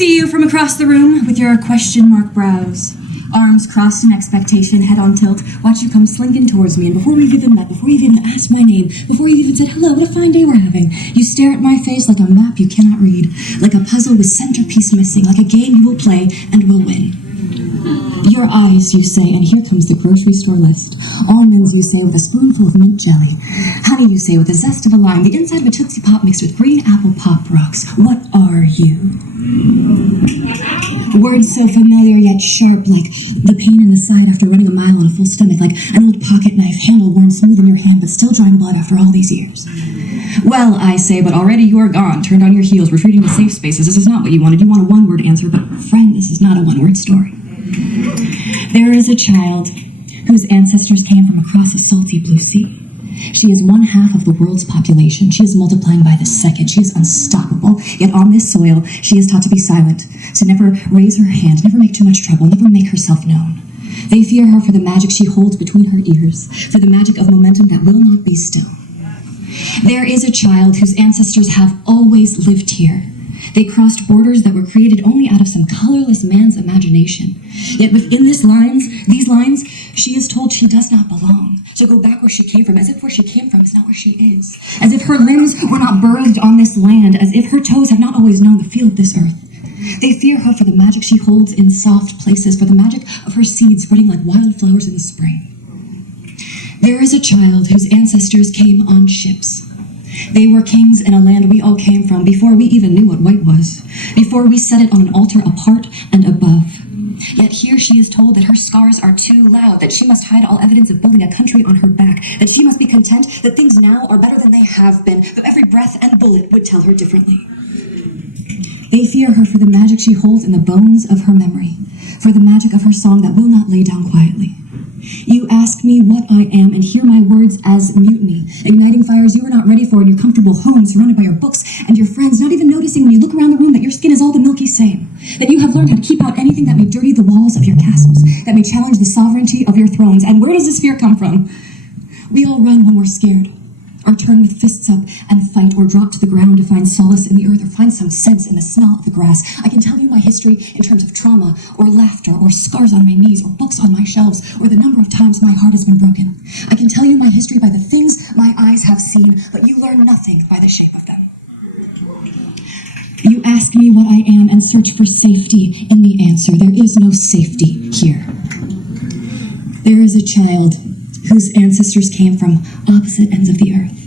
see you from across the room with your question mark brows. Arms crossed in expectation, head on tilt. Watch you come slinking towards me, and before we've even met, before you've even asked my name, before you've even said, hello, what a fine day we're having, you stare at my face like a map you cannot read, like a puzzle with centerpiece missing, like a game you will play and will win. Your eyes, you say, and here comes the grocery store list. Almonds, you say, with a spoonful of mint jelly. Honey, you say, with the zest of a lime. The inside of a Tootsie Pop mixed with green apple Pop Rocks. What are you? Words so familiar yet sharp, like the pain in the side after running a mile on a full stomach, like an old pocket knife handle worn smooth in your hand but still drawing blood after all these years. Well, I say, but already you are gone, turned on your heels, retreating to safe spaces. This is not what you wanted. You want a one-word answer, but friend, this is not a one-word story. There is a child whose ancestors came from across a salty blue sea. She is one half of the world's population. She is multiplying by the second. She is unstoppable. Yet on this soil, she is taught to be silent, to never raise her hand, never make too much trouble, never make herself known. They fear her for the magic she holds between her ears, for the magic of momentum that will not be still. There is a child whose ancestors have always lived here. They crossed borders that were created only out of some colorless man's imagination. Yet within these lines, she is told she does not belong. So go back where she came from, as if where she came from is not where she is. As if her limbs were not birthed on this land, as if her toes have not always known the feel of this earth. They fear her for the magic she holds in soft places, for the magic of her seeds spreading like wildflowers in the spring. There is a child whose ancestors came on ships. They were kings in a land we all came from before we even knew what white was, before we set it on an altar apart and above. Yet here she is told that her scars are too loud, that she must hide all evidence of building a country on her back, that she must be content that things now are better than they have been, though every breath and bullet would tell her differently. They fear her for the magic she holds in the bones of her memory, for the magic of her song that will not lay down quietly. You ask me what I am and hear my words as mutiny, igniting fires you are not ready for in your comfortable home, surrounded by your books and your friends, not even noticing when you look around the room that your skin is all the milky same, that you have learned how to keep out anything that may dirty the walls of your castles, that may challenge the sovereignty of your thrones. And where does this fear come from? We all run when we're scared, or turn with fists up and fight, or drop to the ground to find solace in the earth, or find some sense in the smell of the grass. I can tell you my history in terms of trauma, or laughter, or scars on my knees, or books on my shelves, or the number of times my heart has been broken. I can tell you my history by the things my eyes have seen, but you learn nothing by the shape of them. You ask me what I am and search for safety in the answer. There is no safety here. There is a child whose ancestors came from opposite ends of the earth.